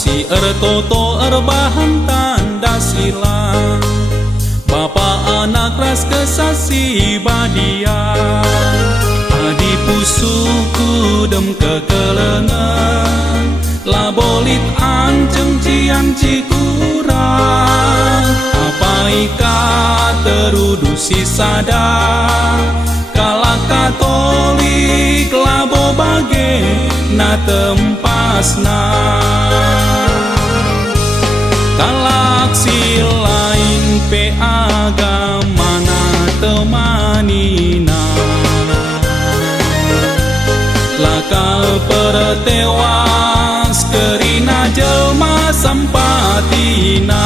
si ertoto erbahan tanda silang, Bapa anak ras kesasi badian, adi pusuku dem kekelengan, labolit anceng cian cikurang, apa ika terudu si sadar, kala Katolik labo bage na tempasna. Talak si lain pe agama na temanina, lakal pertewas kerina jelma sampatina.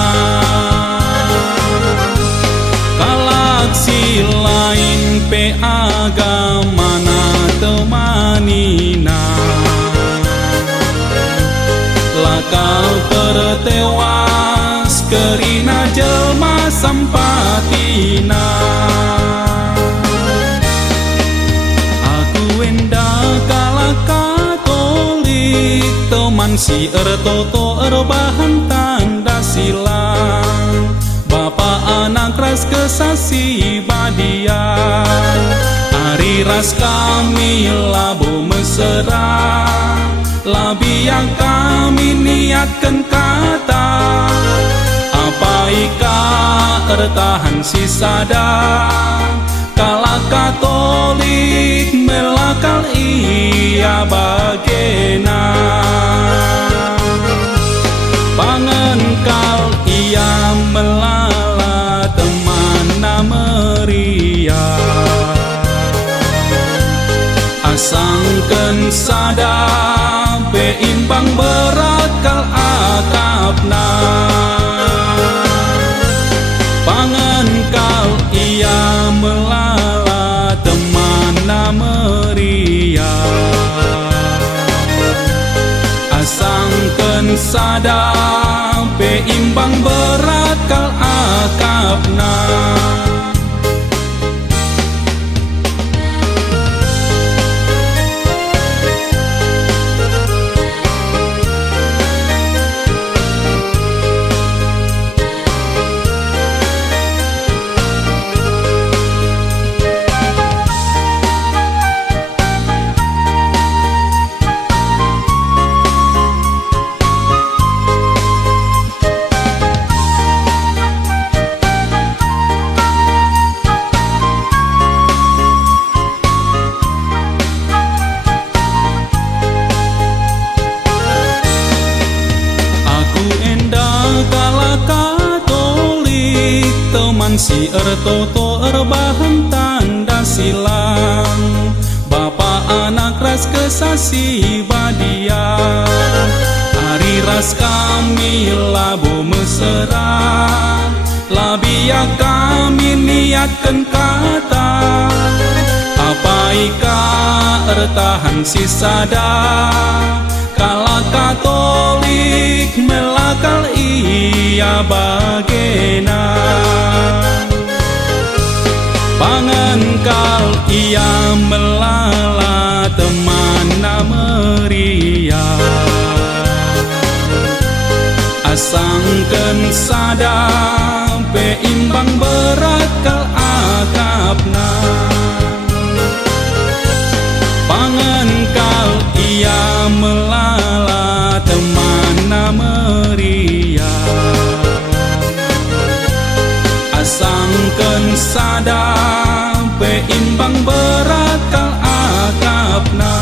Kalak si lain pe agama na temanina, lakal pertewas kerina jelma sampatina. Aku enda kala Katolik, teman si ertoto erbahan tanda silang, Bapa anak ras kesasi badian, hari ras kami labo mesra, labi yang kami niatkan kata, apa ika ertahan si sadar, kala Katolik melakal ia bagena, pangengkal ia melala teman nameria, asangken sadar be imbang berat kal akapna, pangengkal ia melala teman nameria, asangken sadar be imbang berat kal akapna. Teman si ertoto erbahan tanda silang, Bapa anak ras kesasi badian, hari ras kami labo mesra, labia kami niatkan kata, apa ika ertahan si sadar, kala Katolik melakal ia bagena, pangengkal ia melala teman nameria, asangken sadar pe imbang berat kal akapna, pangengkal ia melala teman nameria, asangken sadar pe imbang berat kal akapna.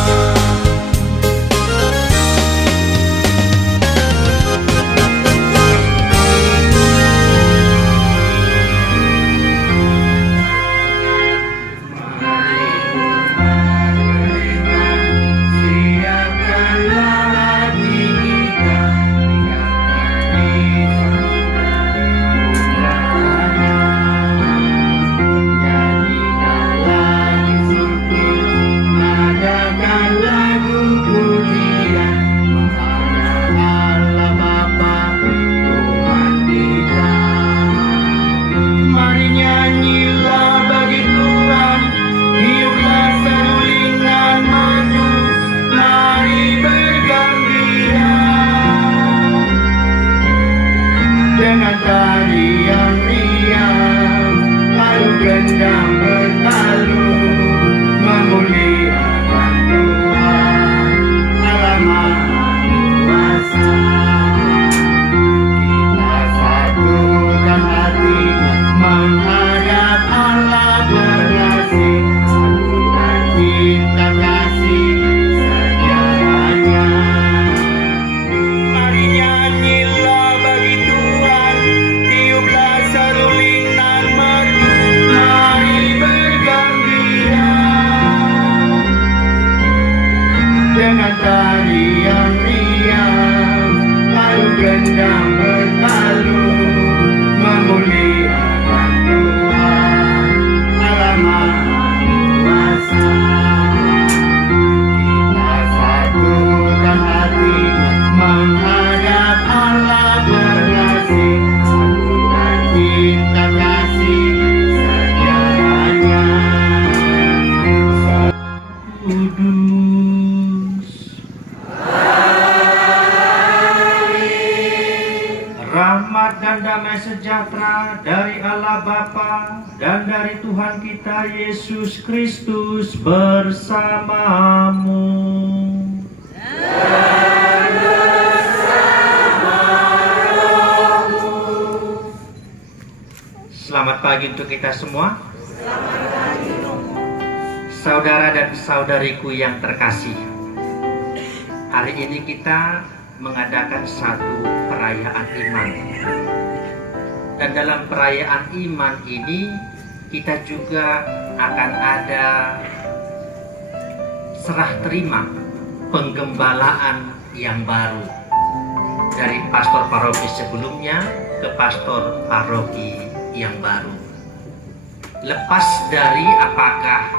tarian riang, palu gendang bertalu, memuliakan Tuhan Allah Maha Kuasa. Kita satukan hati menghadap Allah berkasih, satukan cinta kasih sejarahnya. Kudus. Rahmat dan damai sejahtera dari Allah Bapa dan dari Tuhan kita Yesus Kristus bersamamu. Selamat pagi untuk kita semua. Saudara dan saudariku yang terkasih, hari ini kita mengadakan satu perayaan iman. Dan dalam perayaan iman ini kita juga akan ada serah terima penggembalaan yang baru dari pastor paroki sebelumnya ke pastor paroki yang baru. Lepas dari apakah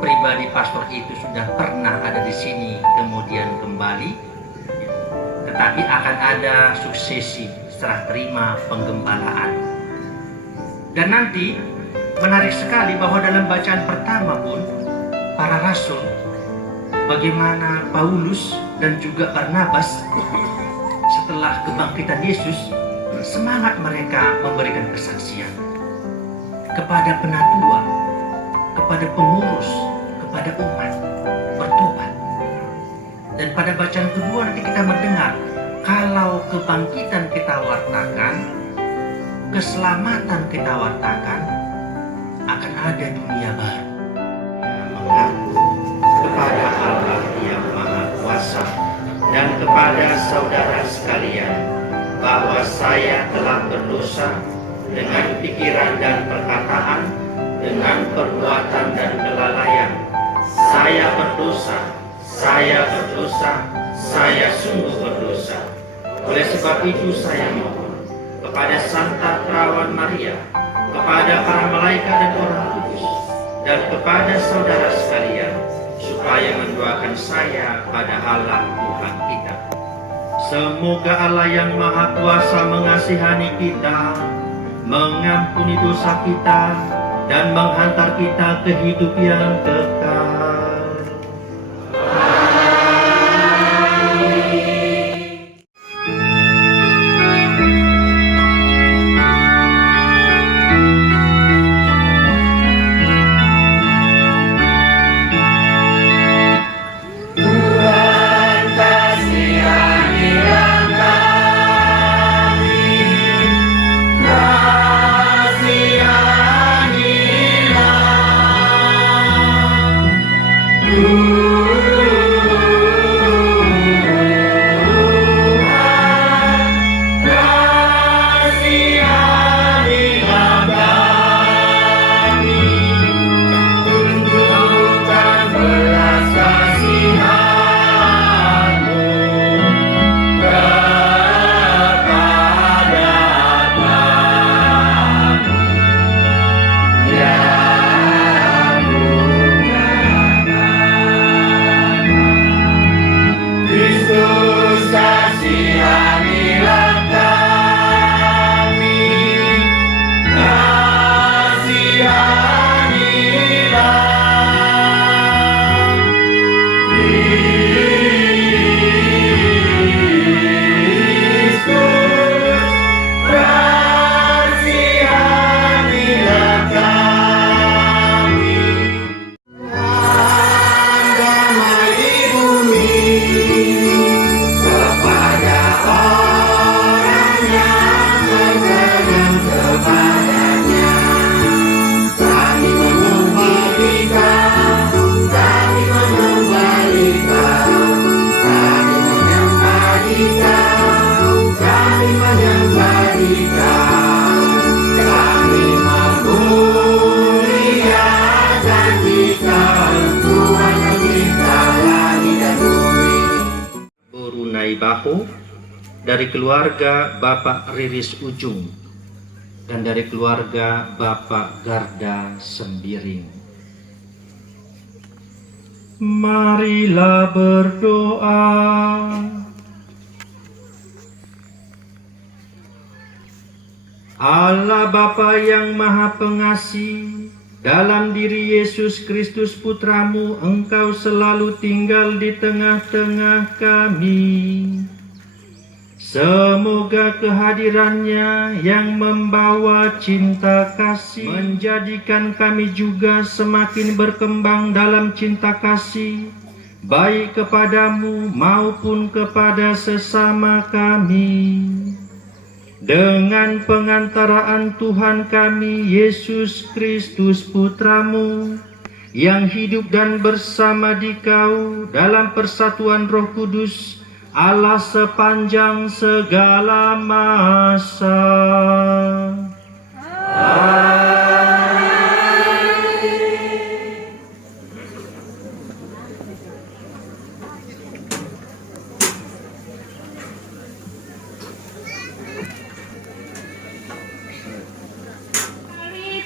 pribadi pastor itu sudah pernah ada di sini kemudian kembali, tetapi akan ada suksesi serah terima penggembalaan. Dan nanti menarik sekali bahwa dalam bacaan pertama pun para rasul, bagaimana Paulus dan juga Barnabas setelah kebangkitan Yesus, semangat mereka memberikan kesaksian kepada penatua, kepada pengurus, kepada umat bertobat. Dan pada bacaan kedua nanti kita mendengar, kalau kebangkitan kita wartakan, keselamatan kita wartakan, akan ada dunia baru. Mengaku kepada Allah yang Maha Kuasa dan kepada saudara sekalian bahwa saya telah berdosa dengan pikiran dan perkataan, dengan perbuatan dan kelalaian. Saya berdosa, saya sungguh berdosa. Oleh sebab itu saya mohon kepada Santa Perawan Maria, kepada para malaikat dan orang kudus, dan kepada saudara sekalian, supaya mendoakan saya pada Allah Tuhan kita. Semoga Allah yang Maha Kuasa mengasihani kita, mengampuni dosa kita, dan menghantar kita ke hidup yang kekal. Bahu, dari keluarga Bapak Riris Ujung, dan dari keluarga Bapak Garda Sembiring. Marilah berdoa. Allah Bapa yang Maha Pengasih, dalam diri Yesus Kristus Putramu, Engkau selalu tinggal di tengah-tengah kami. Semoga kehadirannya yang membawa cinta kasih menjadikan kami juga semakin berkembang dalam cinta kasih, baik kepadamu maupun kepada sesama kami. Dengan pengantaraan Tuhan kami Yesus Kristus Putramu, yang hidup dan bersama Dikau dalam persatuan Roh Kudus, Allah sepanjang segala masa.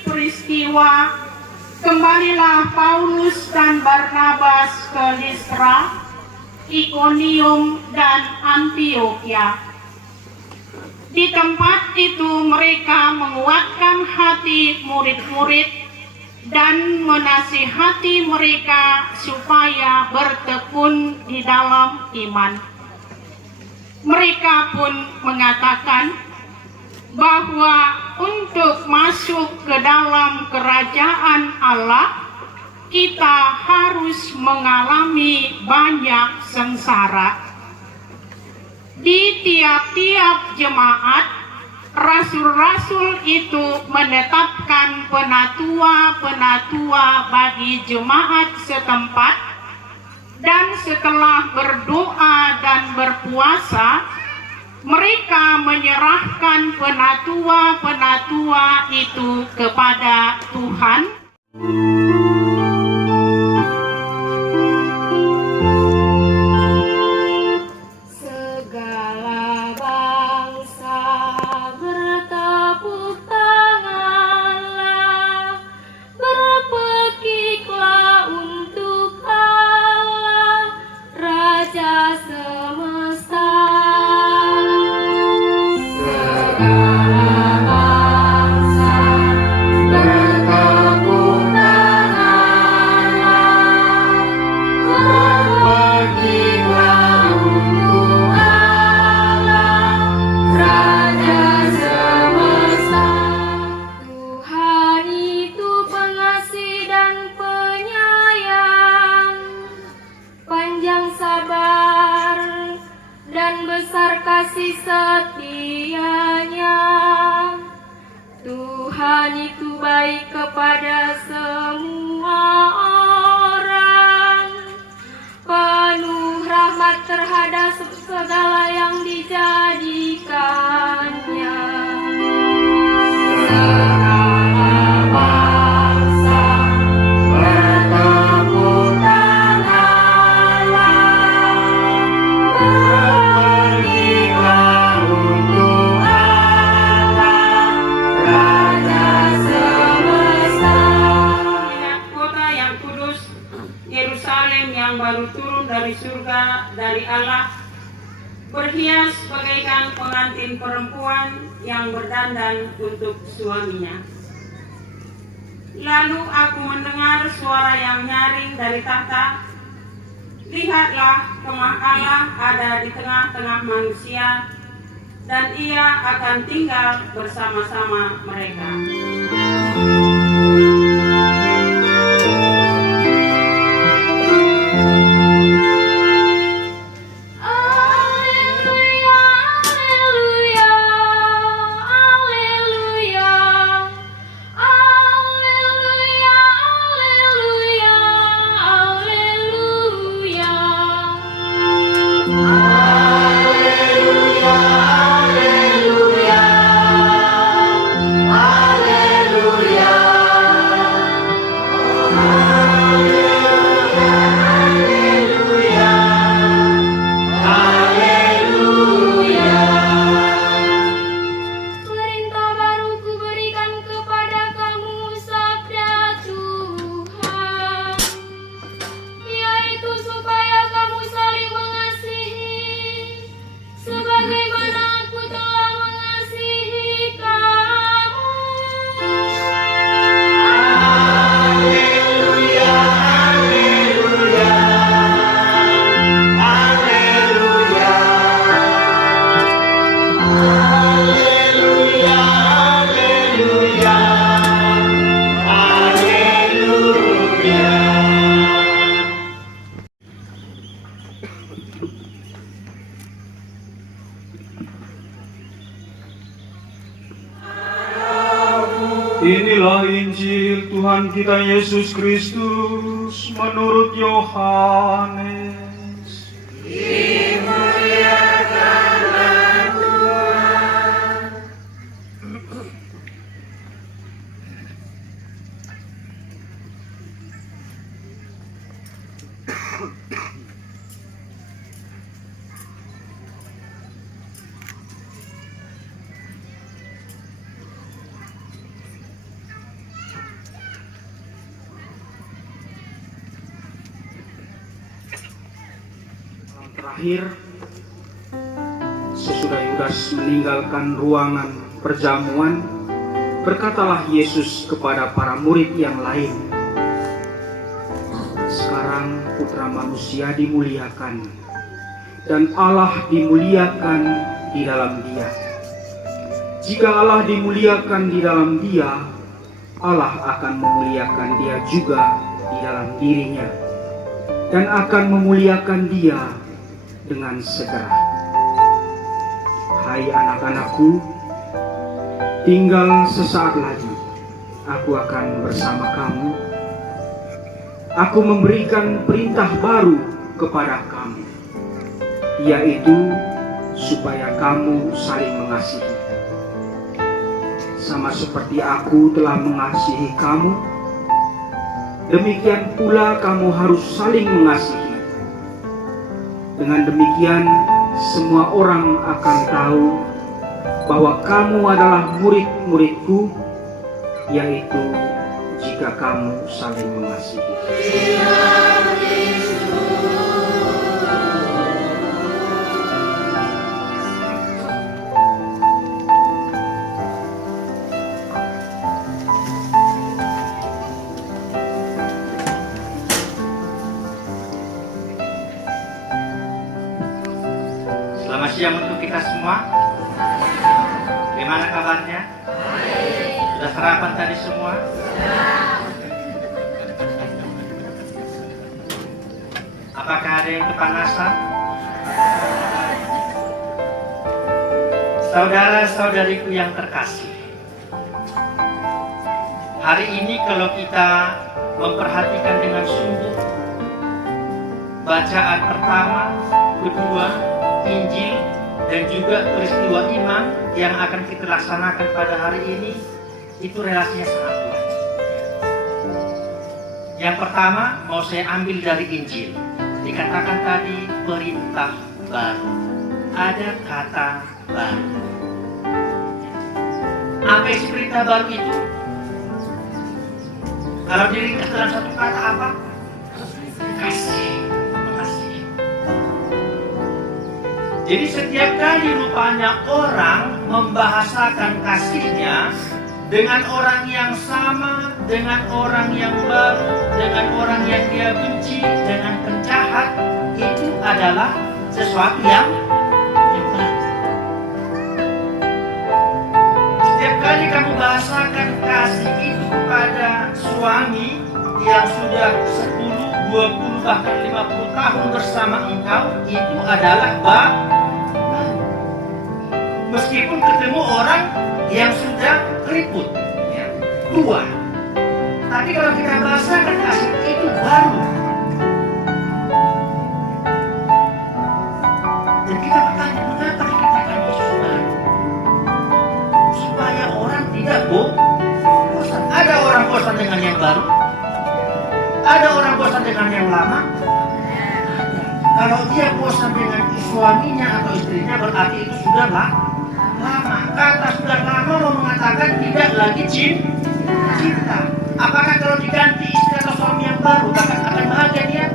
Peristiwa, kembalilah Paulus dan Barnabas ke Listra, Ikonium, dan Antiokhia. Di tempat itu mereka menguatkan hati murid-murid dan menasihati mereka supaya bertekun di dalam iman. Mereka pun mengatakan bahwa untuk masuk ke dalam kerajaan Allah, kita harus mengalami banyak sengsara. Di tiap-tiap jemaat, rasul-rasul itu menetapkan penatua-penatua bagi jemaat setempat, dan setelah berdoa dan berpuasa, mereka menyerahkan penatua-penatua itu kepada Tuhan. Segala bangsa bertepuk tanganlah, berpekiklah untuk Allah, Raja semesta. Kasih setianya, Tuhan itu baik kepada semua orang, penuh rahmat terhadap segala yang dijadikannya. Baru turun dari surga dari Allah, berhias bagaikan pengantin perempuan yang berdandan untuk suaminya. Lalu aku mendengar suara yang nyaring dari tahta, lihatlah, kemah Allah ada di tengah-tengah manusia, dan Ia akan tinggal bersama-sama mereka. Haleluya. Inilah Injil Tuhan kita Yesus Kristus menurut Yohanes. Dimuliakanlah Tuhan. Terakhir, sesudah Yudas meninggalkan ruangan perjamuan, berkatalah Yesus kepada para murid yang lain, "Sekarang Putra Manusia dimuliakan, dan Allah dimuliakan di dalam Dia. Jika Allah dimuliakan di dalam Dia, Allah akan memuliakan Dia juga di dalam dirinya, dan akan memuliakan Dia dengan segera. Hai anak-anakku, tinggal sesaat lagi aku akan bersama kamu. Aku memberikan perintah baru kepada kamu, yaitu supaya kamu saling mengasihi. Sama seperti aku telah mengasihi kamu, demikian pula kamu harus saling mengasihi. Dengan demikian, semua orang akan tahu bahwa kamu adalah murid-muridku, yaitu jika kamu saling mengasihi." Selamat siang untuk kita semua. Gimana kabarnya? Sudah sarapan tadi semua? Apakah ada yang kepanasan? Saudara-saudariku yang terkasih, hari ini kalau kita memperhatikan dengan sungguh bacaan pertama, kedua, Injil, dan juga peristiwa iman yang akan kita laksanakan pada hari ini, itu relasinya sangat kuat. Yang pertama mau saya ambil dari Injil. Dikatakan tadi perintah baru. Ada kata baru. Apa isi perintah baru itu? Kalau diringkas dalam satu kata apa? Kasih. Mengasihi. Jadi setiap kali rupanya orang membahasakan kasihnya dengan orang yang sama, dengan orang yang baru, dengan orang yang dia benci, dengan penjahat, itu adalah sesuatu yang baru. Setiap kali kamu bahasakan kasih itu kepada suami yang sudah 10, 20, bahkan 50 tahun bersama engkau, itu adalah baru. Meskipun ketemu orang yang sudah keriput, ya, tua. Tapi kalau kita bahasakan kasih itu baru. Dan kita bertanya, mengapa dikatakan Yesus baru? Supaya orang tidak bosan. Ada orang bosan dengan yang baru? Ada orang bosan dengan yang lama? Kalau dia bosan dengan suaminya atau istrinya, berarti itu sudah lama. Kata sudah lama mau mengatakan tidak lagi cinta. Apakah kalau diganti istri atau suami yang baru akan bahagia dia?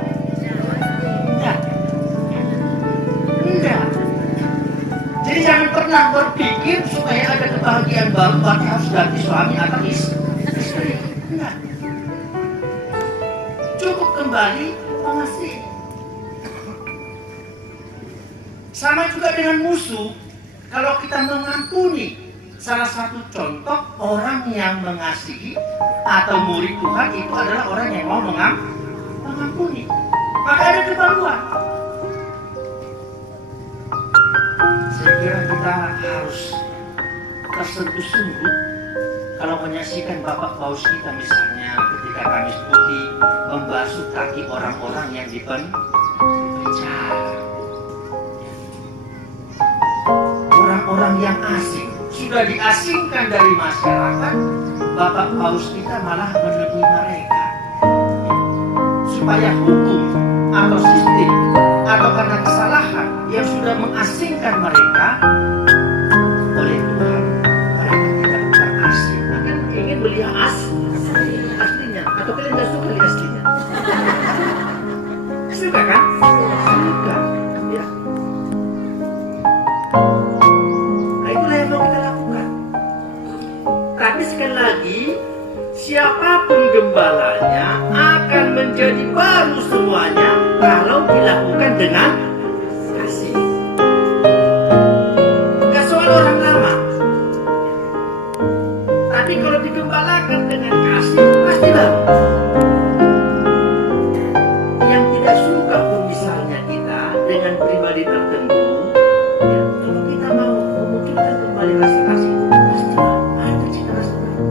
Enggak. Jadi jangan pernah berpikir supaya ada kebahagiaan baru berarti harus ganti suami atau istri. Enggak. Cukup kembali mengasihi. Sama juga dengan musuh. Kalau kita mengampuni, salah satu contoh orang yang mengasihi atau murid Tuhan itu adalah orang yang mau mengampuni. Maka ada kebaruan. Saya kira kita harus tersentuh sungguh kalau mau menyaksikan Bapak Paus kita misalnya ketika Kamis Putih membasuh kaki orang-orang yang dipenjara. Orang-orang yang asing, sudah diasingkan dari masyarakat, Bapak Paus kita malah menemui mereka. Supaya hukum atau sistem atau karena kesalahan yang sudah mengasingkan mereka, oleh Tuhan mereka tidak terasing. Akan ingin melihat aslinya, atau kalian nggak suka lihat aslinya? Suka kan? Suka, ya. Nah itulah yang mau kita lakukan. Tapi sekali lagi, siapapun gembalanya akan menjadi baru semuanya kalau dilakukan dengan kasih. Gak soal orang lama, tapi kalau digembalakan dengan kasih pasti baru. Yang tidak suka pun misalnya kita dengan pribadi tertentu, ya, kalau kita mau memunculkan kembali rasa kasih, pasti ada cita rasa baru.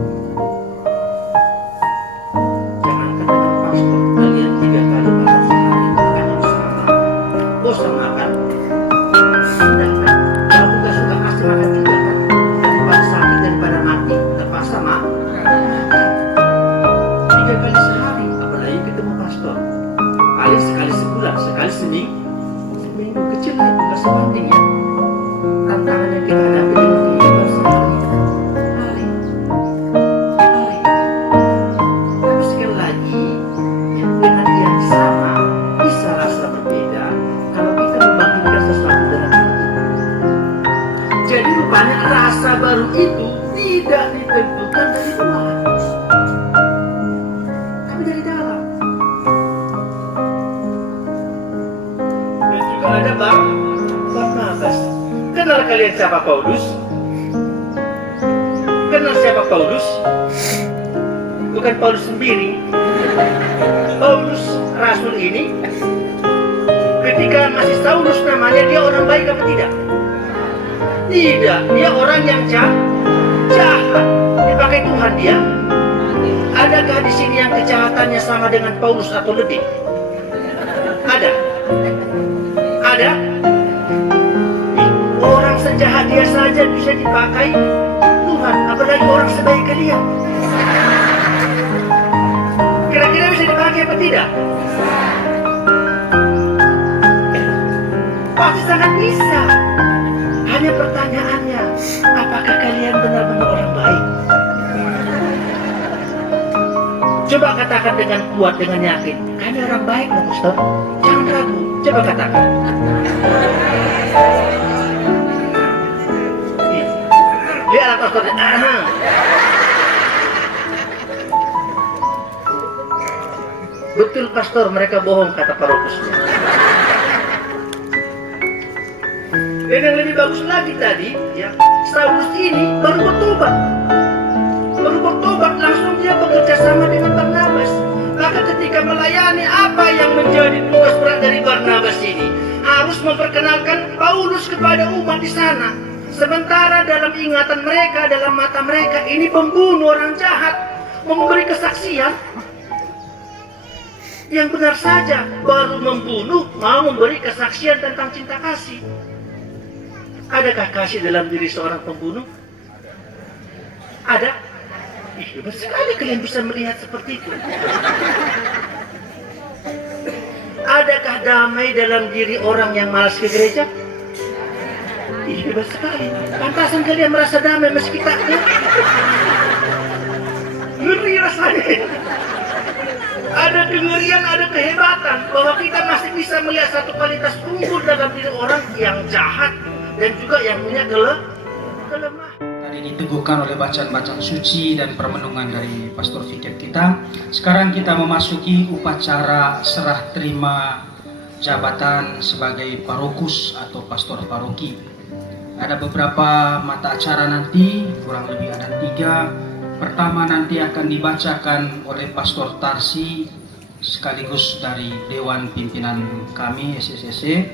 Jangan katakan pastor, kalian 3 kali makan sehari makan sama, bosan makan. Tidak kan? Kalau kita suka kasih makan 3 kan, daripada sakit daripada mati, terpaksa makan 3 kali sehari, apalagi ketemu pastor. Paling sekali sebulan, sekali seminggu kecil ya, bukan sebanding ya. Tantangan yang kita hadapi dengan kehidupan sehari-hari. Tapi sekali lagi, ya, dengan yang sama bisa rasa berbeda kalau kita membangkitkan sesuatu dalam hati. Jadi rupanya rasa baru itu tidak ditentukan dari luar, tapi dari dalam. Dan juga ada Barnabas. Kenal kalian siapa Paulus? Kenal siapa Paulus? Bukan Paulus sendiri. Paulus Rasul ini ketika masih Saulus namanya, dia orang baik apa tidak? Tidak, dia orang yang jahat. Dipakai Tuhan dia. Adakah di sini yang kejahatannya sama dengan Paulus atau lebih? Ada? Ada? Orang sejahat dia saja bisa dipakai Tuhan, apalagi orang sebaik kalian. Kira-kira bisa dipakai apa tidak? Pasti sangat bisa. Hanya pertanyaannya, apakah kalian benar-benar orang baik? Coba katakan dengan kuat, dengan yakin, kami orang baik loh Pastor. Jangan ragu, coba katakan. Lihatlah Pastor. Betul Pastor, mereka bohong, kata parokusnya. Dan yang lebih bagus lagi tadi, ya, Saulus ini baru bertobat. Langsung dia bekerja sama dengan Barnabas. Maka ketika melayani, apa yang menjadi tugas berat dari Barnabas ini? Harus memperkenalkan Paulus kepada umat di sana. Sementara dalam ingatan mereka, dalam mata mereka, ini pembunuh, orang jahat, memberi kesaksian. Yang benar saja, baru membunuh, mau memberi kesaksian tentang cinta kasih. Adakah kasih dalam diri seorang pembunuh? Ada? Hebat sekali kalian bisa melihat seperti itu. Adakah damai dalam diri orang yang malas ke gereja? Hebat sekali. Pantasan kalian merasa damai meski takut. Ngeri rasanya. Ada kengerian, ada kehebatan bahwa kita masih bisa melihat satu kualitas unggul dalam diri orang yang jahat dan juga yang punya kelemahan. Tadi diteguhkan oleh bacaan-bacaan suci dan permenungan dari Pastor Fikep kita. Sekarang kita memasuki upacara serah terima jabatan sebagai parokus atau pastor paroki. Ada beberapa mata acara nanti, kurang lebih ada 3. Pertama nanti akan dibacakan oleh Pastor Tarsi sekaligus dari Dewan Pimpinan kami SSC,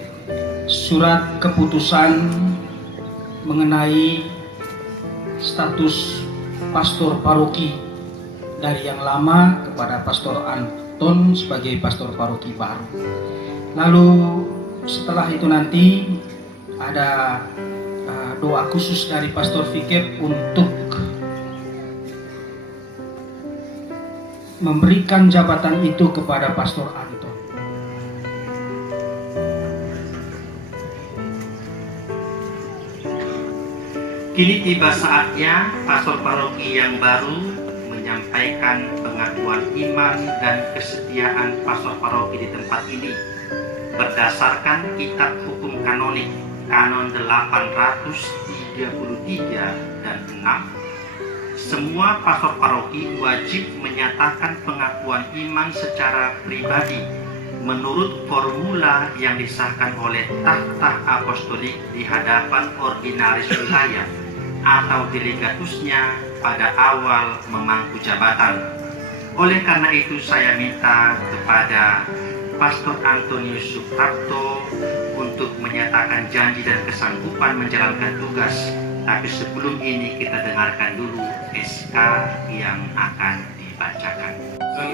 surat keputusan mengenai status pastor paroki dari yang lama kepada Pastor Anton sebagai pastor paroki baru. Lalu setelah itu nanti ada doa khusus dari Pastor Fikep untuk memberikan jabatan itu kepada Pastor Anton. Kini tiba saatnya pastor paroki yang baru menyampaikan pengakuan iman dan kesetiaan pastor paroki di tempat ini berdasarkan kitab hukum kanonik Kanon 833 dan 6. Semua pastor paroki wajib menyatakan pengakuan iman secara pribadi menurut formula yang disahkan oleh takhta apostolik di hadapan ordinaris wilayah atau delegatusnya pada awal memangku jabatan. Oleh karena itu saya minta kepada Pastor Antonius Suprapto untuk menyatakan janji dan kesanggupan menjalankan tugas. Tapi sebelum ini kita dengarkan dulu SK yang akan dibacakan.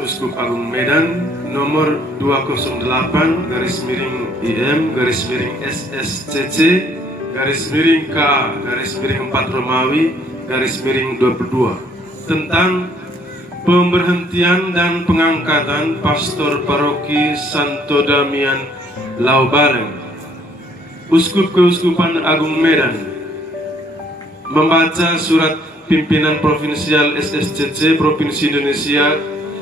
Uskup Agung Medan nomor 208/IM/SSCC /K/4 Romawi /22 tentang pemberhentian dan pengangkatan Pastor Paroki Santo Damian Laubaleng. Uskup Keuskupan Agung Medan membaca surat pimpinan provinsial SSCC Provinsi Indonesia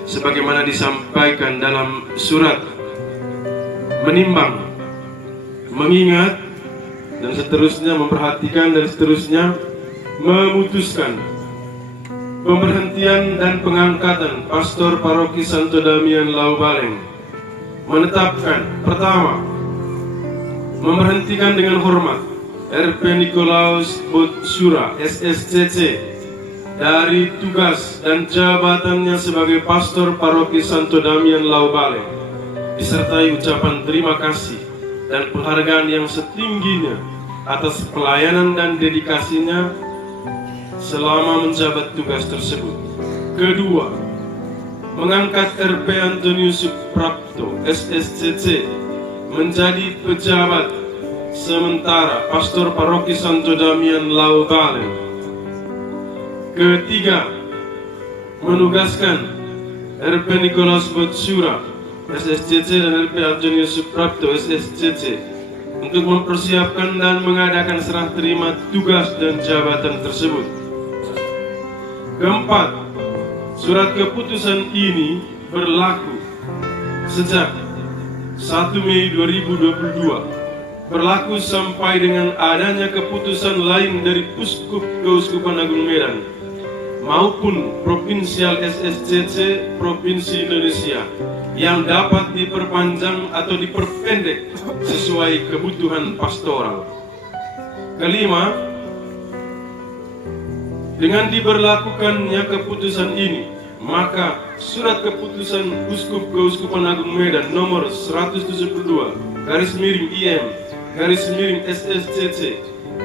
sebagaimana disampaikan dalam surat, menimbang, mengingat, dan seterusnya, memperhatikan, dan seterusnya, memutuskan pemberhentian dan pengangkatan Pastor Paroki Santo Damian Laubaleng. Menetapkan, pertama, memberhentikan dengan hormat RP Nikolaus Botsura SSCC dari tugas dan jabatannya sebagai Pastor Paroki Santo Damian Laubaleng, disertai ucapan terima kasih dan penghargaan yang setingginya atas pelayanan dan dedikasinya selama menjabat tugas tersebut. Kedua, mengangkat RP Antonius Suprapto SSCC menjadi pejabat sementara Pastor Paroki Santo Damian Laubaleng. Ketiga, menugaskan RP Nikolaus Botsura SSCC dan RP Antonius Suprapto SSCC untuk mempersiapkan dan mengadakan serah terima tugas dan jabatan tersebut. Keempat, surat keputusan ini berlaku sejak 1 Mei 2022, berlaku sampai dengan adanya keputusan lain dari Uskup Keuskupan Agung Medan maupun Provinsial SSCC Provinsi Indonesia yang dapat diperpanjang atau diperpendek sesuai kebutuhan pastoral. Kelima, dengan diberlakukannya keputusan ini, maka surat keputusan Uskup Keuskupan Agung Medan nomor 172/IM/SSCC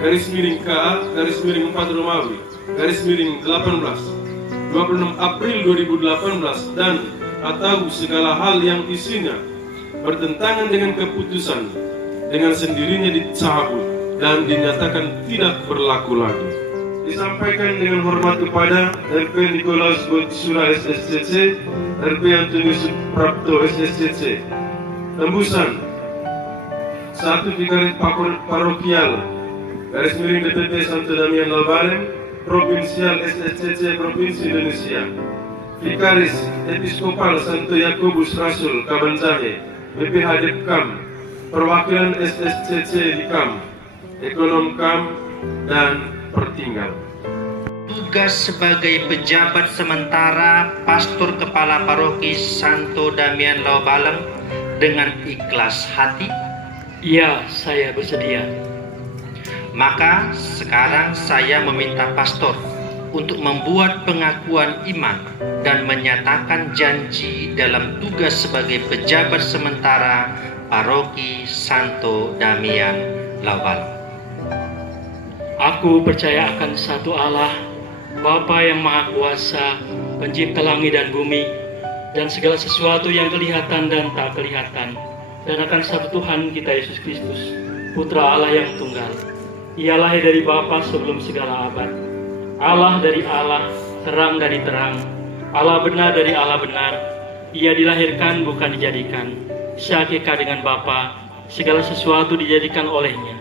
/KA/4 Romawi /18 26 April 2018 dan atau segala hal yang isinya bertentangan dengan keputusan dengan sendirinya dicabut dan dinyatakan tidak berlaku lagi. Disampaikan dengan hormat kepada RP Nikolaus Botsura SSCC, RP Antonius Suprapto SSCC. Tembusan 1 Vikaris Parokial /DPP Santo Damian Laubaleng Provinsial SSCC Provinsi Indonesia. Vikaris Episkopal Santo Yakobus Rasul Kabanjahe BPH Depkam, perwakilan SSCC di KAM, Ekonom KAM, dan Pertinggal. Tugas sebagai pejabat sementara Pastor Kepala Paroki Santo Damian Laubaleng dengan ikhlas hati. Ya, saya bersedia. Maka sekarang saya meminta pastor untuk membuat pengakuan iman dan menyatakan janji dalam tugas sebagai pejabat sementara Paroki Santo Damian Laubaleng. Aku percaya akan satu Allah, Bapa yang Maha Kuasa, Pencipta langit dan bumi, dan segala sesuatu yang kelihatan dan tak kelihatan, dan akan satu Tuhan kita Yesus Kristus, Putra Allah yang tunggal. Ia lahir dari Bapa sebelum segala abad. Allah dari Allah, terang dari terang, Allah benar dari Allah benar. Ia dilahirkan bukan dijadikan, sehakikat dengan Bapa, segala sesuatu dijadikan olehnya.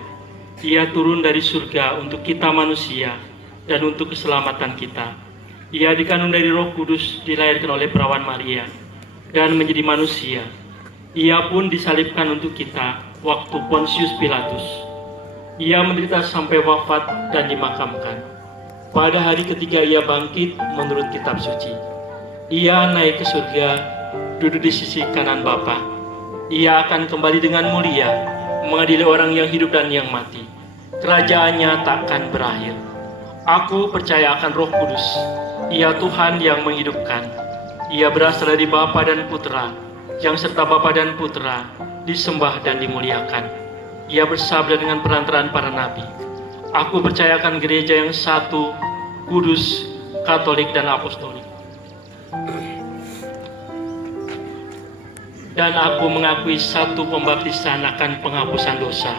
Ia turun dari surga untuk kita manusia dan untuk keselamatan kita. Ia dikandung dari Roh Kudus, dilahirkan oleh perawan Maria dan menjadi manusia. Ia pun disalibkan untuk kita waktu Pontius Pilatus. Ia menderita sampai wafat dan dimakamkan. Pada hari ketiga ia bangkit menurut kitab suci. Ia naik ke surga, duduk di sisi kanan Bapa. Ia akan kembali dengan mulia, mengadili orang yang hidup dan yang mati. Kerajaannya takkan berakhir. Aku percaya akan Roh Kudus. Ia Tuhan yang menghidupkan. Ia berasal dari Bapa dan Putra, yang serta Bapa dan Putra disembah dan dimuliakan. Ia bersabda dengan perantaraan para nabi. Aku percayakan gereja yang satu, kudus, katolik dan apostolik. Dan aku mengakui satu pembaptisan akan penghapusan dosa.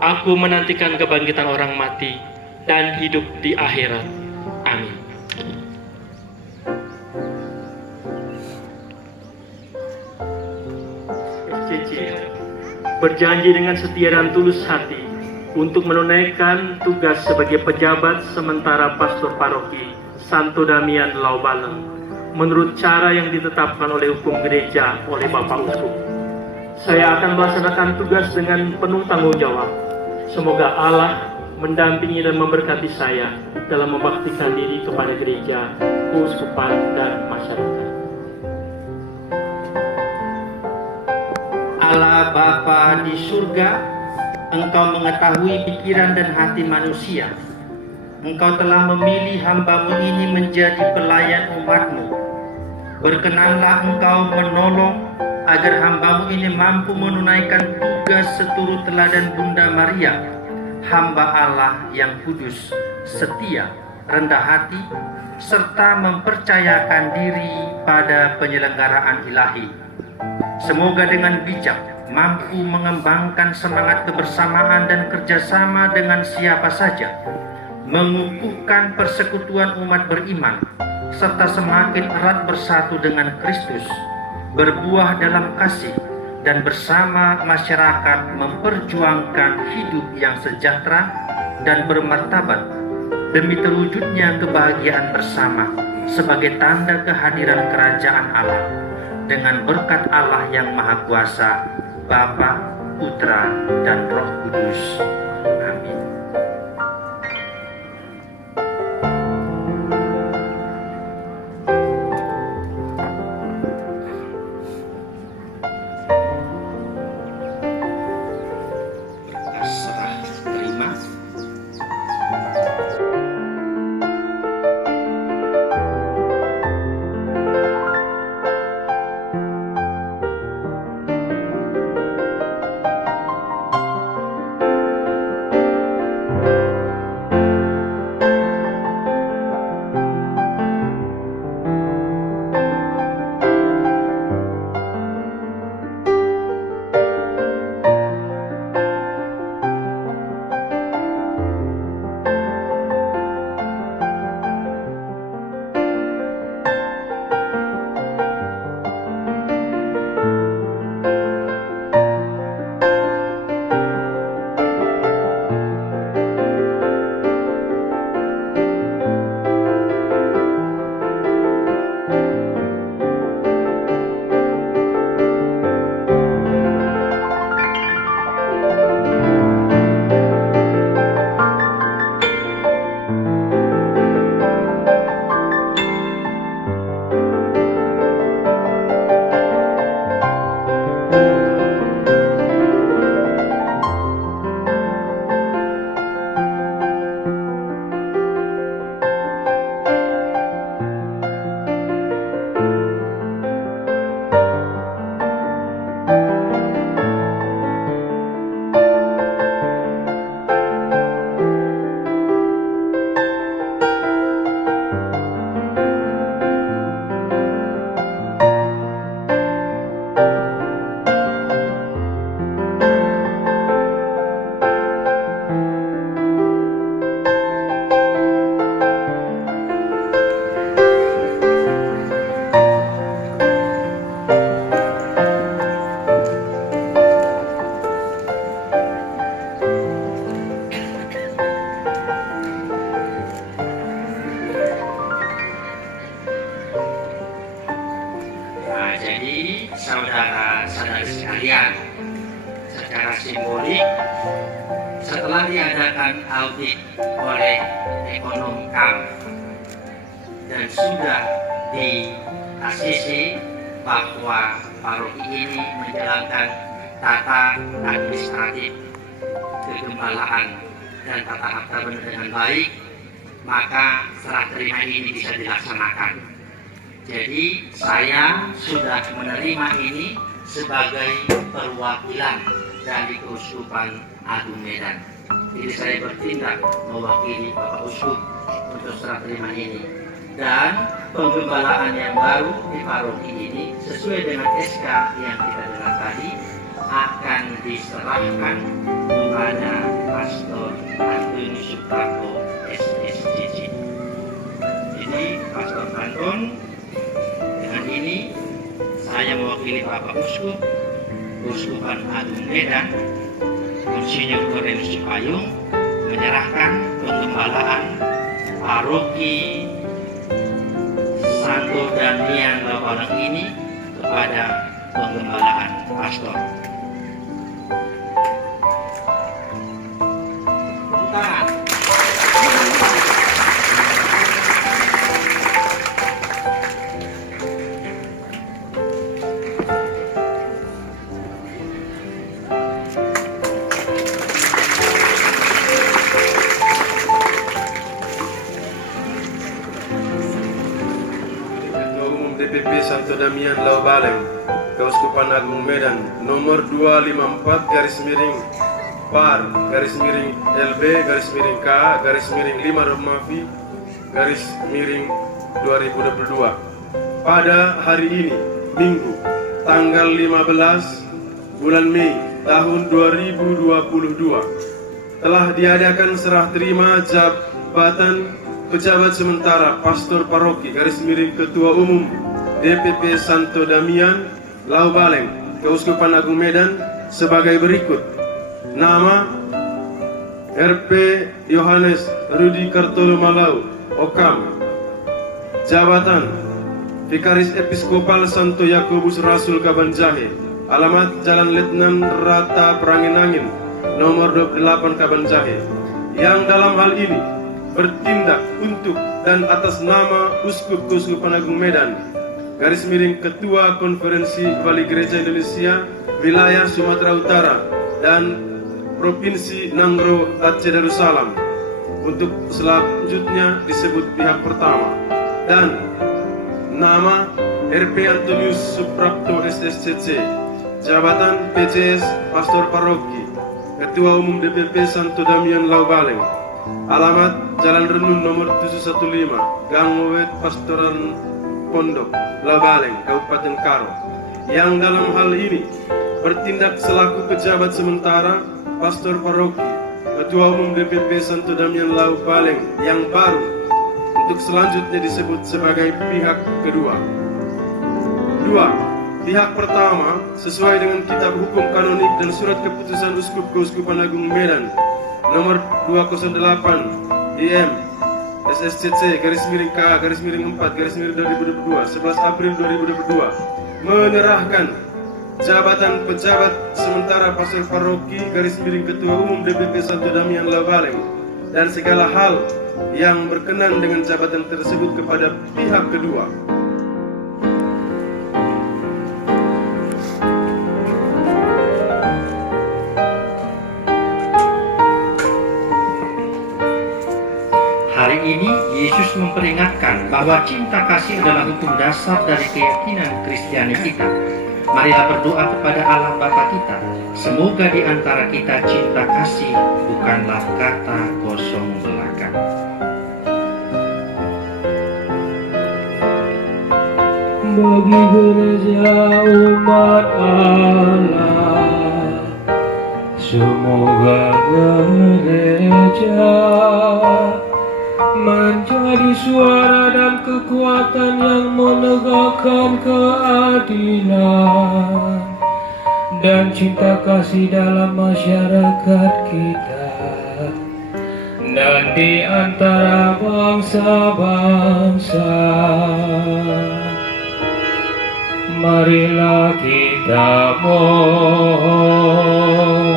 Aku menantikan kebangkitan orang mati dan hidup di akhirat. Amin. Berjanji dengan setia dan tulus hati untuk menunaikan tugas sebagai pejabat sementara pastor paroki Santo Damian Laubaleng menurut cara yang ditetapkan oleh hukum gereja oleh Bapak Uskup. Saya akan melaksanakan tugas dengan penuh tanggung jawab. Semoga Allah mendampingi dan memberkati saya dalam membaktikan diri kepada gereja, keuskupan, dan masyarakat. Allah Bapa di surga, Engkau mengetahui pikiran dan hati manusia. Engkau telah memilih hamba-Mu ini menjadi pelayan umat-Mu. Berkenanlah Engkau menolong agar hamba-Mu ini mampu menunaikan tugas seturut teladan Bunda Maria, hamba Allah yang kudus, setia, rendah hati, serta mempercayakan diri pada penyelenggaraan ilahi. Semoga dengan bijak mampu mengembangkan semangat kebersamaan dan kerjasama dengan siapa saja, mengukuhkan persekutuan umat beriman, serta semakin erat bersatu dengan Kristus, berbuah dalam kasih, dan bersama masyarakat memperjuangkan hidup yang sejahtera dan bermartabat demi terwujudnya kebahagiaan bersama sebagai tanda kehadiran kerajaan Allah. Dengan berkat Allah yang Maha Kuasa, Bapa, Putra, dan Roh Kudus. Amin. Serah terima. secara simbolik setelah diadakan audit oleh ekonom KAM dan sudah di-ACC bahwa paroki ini menjalankan tata administratif kegembalaan dan tata akta benar dengan baik, maka serah terima ini bisa dilaksanakan. Jadi saya sudah menerima ini sebagai perwakilan dari Keuskupan Agung Medan. Jadi saya bertindak mewakili Bapak Uskup untuk serah terima ini. Dan penggembalaan yang baru di paroki ini sesuai dengan SK yang kita dengar tadi akan diserahkan kepada Pastor Antonius Suprapto SSCC. Jadi Pastor Anton, dengan ini saya mewakili Bapak Uskup, Keuskupan Agung Medan, Monsinyur Cornelius Cipayung, menyerahkan penggembalaan paroki Santo Damian Laubalang ini kepada penggembalaan pastor. Tepuk tangan. DPP Santo Damian Laubalang, Keuskupan Agung Medan, nomor 254-LB-K-5-5-2022. Pada hari ini, Minggu, tanggal 15 bulan Mei tahun 2022, telah diadakan serah terima jabatan pejabat sementara Pastor Paroki Ketua Umum DPP Santo Damian Laubalang, Keuskupan Agung Medan sebagai berikut. Nama: RP Yohanes Rudi Kartolo Malau, Okam. Jabatan: Vikaris Episkopal Santo Yakobus Rasul Kabanjahe. Alamat: Jalan Letnan Rata Peranginangin, nomor 28 Kabanjahe. Yang dalam hal ini bertindak untuk dan atas nama Uskup Keuskupan Agung Medan, Ketua Konferensi Wali Gereja Indonesia Wilayah Sumatera Utara dan Provinsi Nangro Aceh Darussalam, untuk selanjutnya disebut pihak pertama. Dan nama: RP Antonius Suprapto SSCC. Jabatan: PCS Pastor Paroki, Ketua Umum DPP Santo Damian Laubalang. Alamat: Jalan Renun nomor 715, Gang Wet Pastoran Pondok, Laubalang, Kabupaten Karo. Yang dalam hal ini bertindak selaku pejabat sementara Pastor Paroki, Ketua Umum DPP Santo Damian Laubalang yang baru, untuk selanjutnya disebut sebagai pihak kedua. 2. Pihak pertama sesuai dengan Kitab Hukum Kanonik dan Surat Keputusan Uskup Keuskupan Agung Medan nomor 208 IM SSCC _K_4_2022 11 April 2022 menyerahkan jabatan pejabat sementara Pastor Paroki Ketua Umum DPP Santo Damian Laubalang dan segala hal yang berkenan dengan jabatan tersebut kepada pihak kedua. Hari ini Yesus memperingatkan bahwa cinta kasih adalah hukum dasar dari keyakinan Kristiani kita. Marilah berdoa kepada Allah Bapa kita. Semoga di antara kita cinta kasih bukanlah kata kosong belaka. Bagi gereja umat Allah, semoga gereja menjadi suara dan kekuatan yang menegakkan keadilan dan cinta kasih dalam masyarakat kita dan di antara bangsa-bangsa. Marilah kita mohon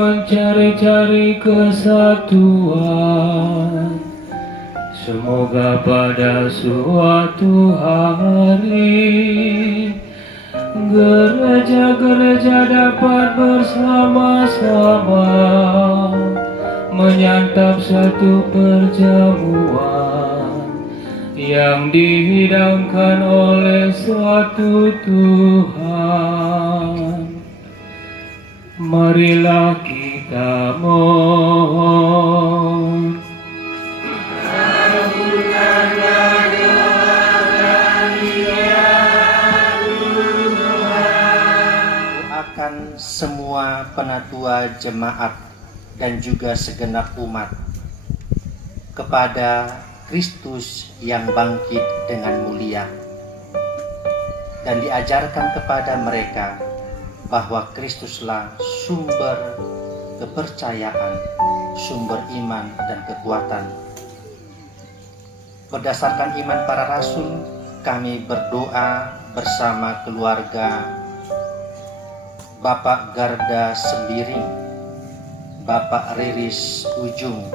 mencari-cari kesatuan. Semoga pada suatu hari gereja-gereja dapat bersama-sama menyantap satu perjamuan yang dihidangkan oleh suatu Tuhan. Marilah kita mohon. Doakan semua penatua jemaat dan juga segenap umat kepada Kristus yang bangkit dengan mulia, dan diajarkan kepada mereka bahwa Kristuslah sumber kepercayaan, sumber iman dan kekuatan. Berdasarkan iman para rasul, kami berdoa bersama keluarga Bapak Garda Sembiring, Bapak Riris Ujung,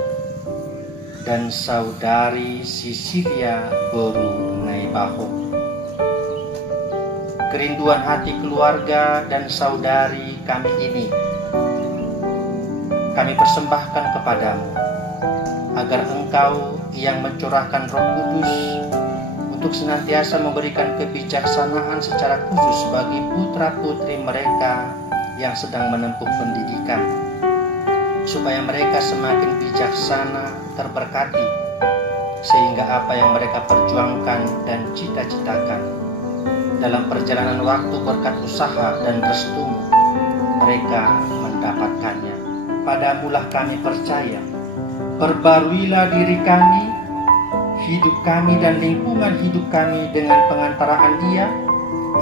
dan Saudari Sisilia Boru Naibaho. Kerinduan hati keluarga dan saudari kami ini kami persembahkan kepadamu, agar Engkau yang mencurahkan Roh Kudus untuk senantiasa memberikan kebijaksanaan secara khusus bagi putra-putri mereka yang sedang menempuh pendidikan, supaya mereka semakin bijaksana, terberkati, sehingga apa yang mereka perjuangkan dan cita-citakan dalam perjalanan waktu berkat usaha dan restumu, mereka mendapatkannya. Padamulah kami percaya. Perbaruilah diri kami, hidup kami dan lingkungan hidup kami dengan pengantaraan Dia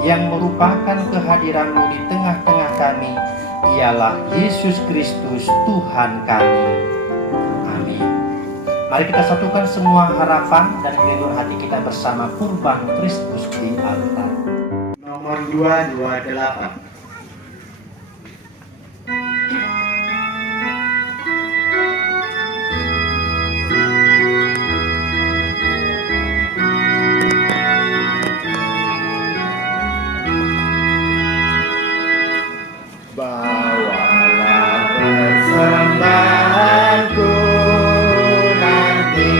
yang merupakan kehadiran-Mu di tengah-tengah kami, ialah Yesus Kristus Tuhan kami. Amin. Mari kita satukan semua harapan dan kerinduan hati kita bersama kurban Kristus di altar. Nomor 228. Bawalah persembahanku nanti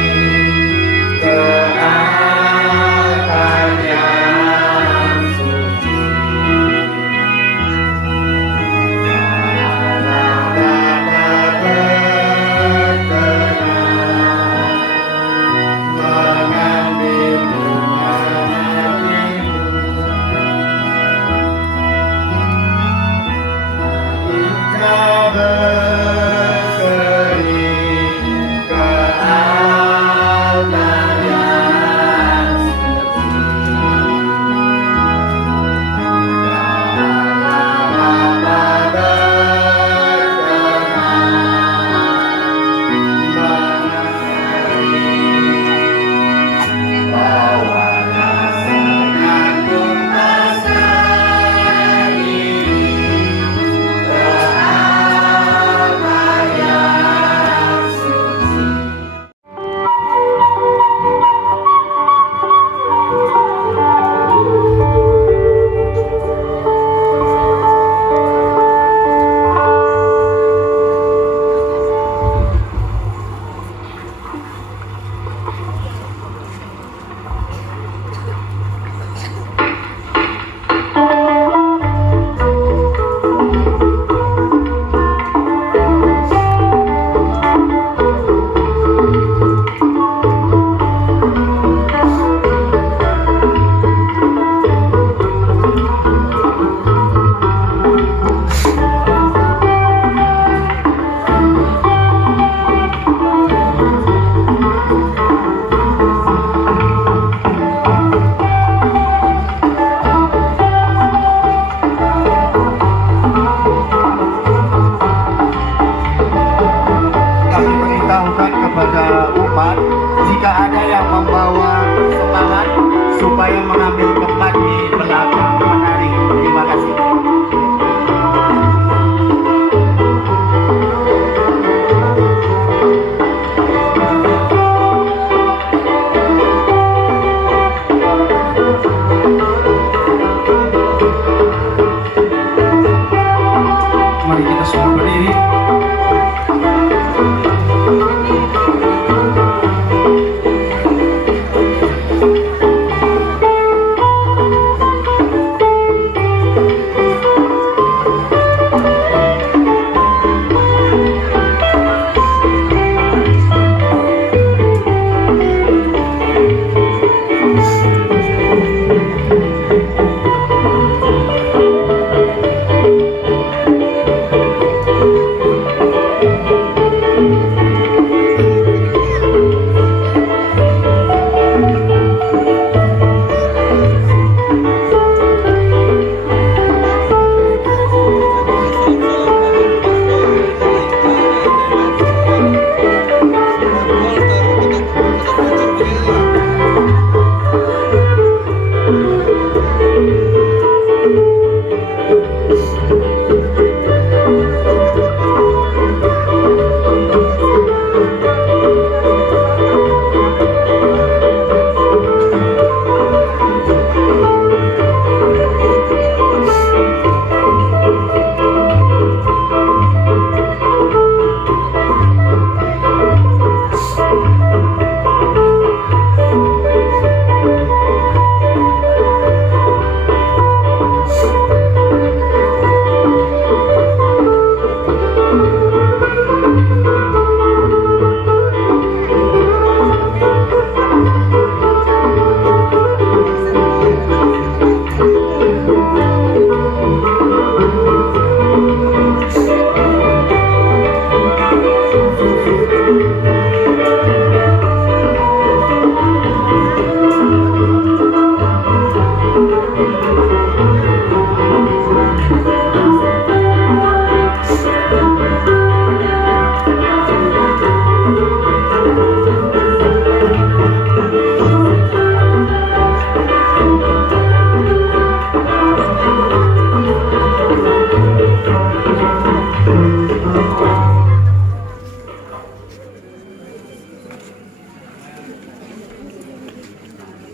ke altar yang suci. berdiri.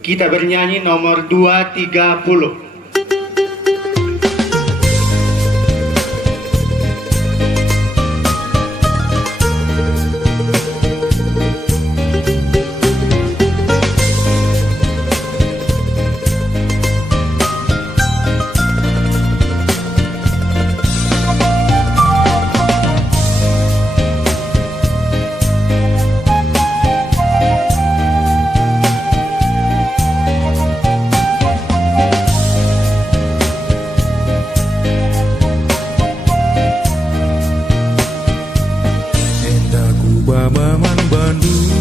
Kita bernyanyi nomor 230. Babaman Bandung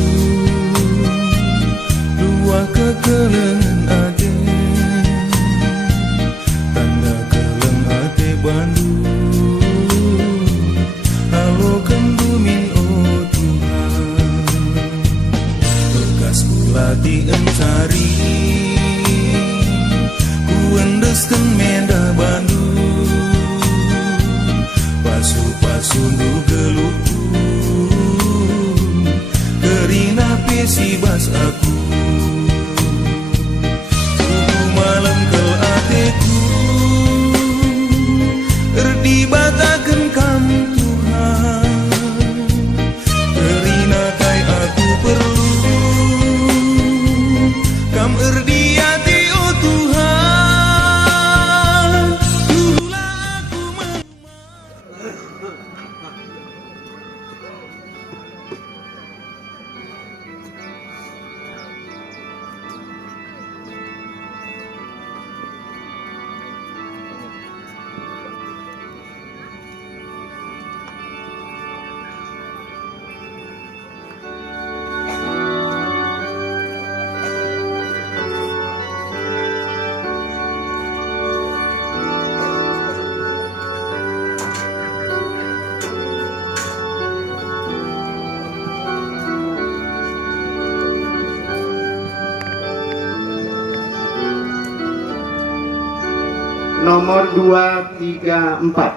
dua kekelengan ade tanda keleng ate Bandung halo kendumin oh Tuhan bekas kulati encari ku endesken menda Bandung pasu-pasu nu geluku Kerina pesi bas aku Tubuh malam kel ateku Erdibatakan kamu Tuhan Kerina kai aku perlu Kam erdiati oh Tuhan Dululah aku Nomor 234.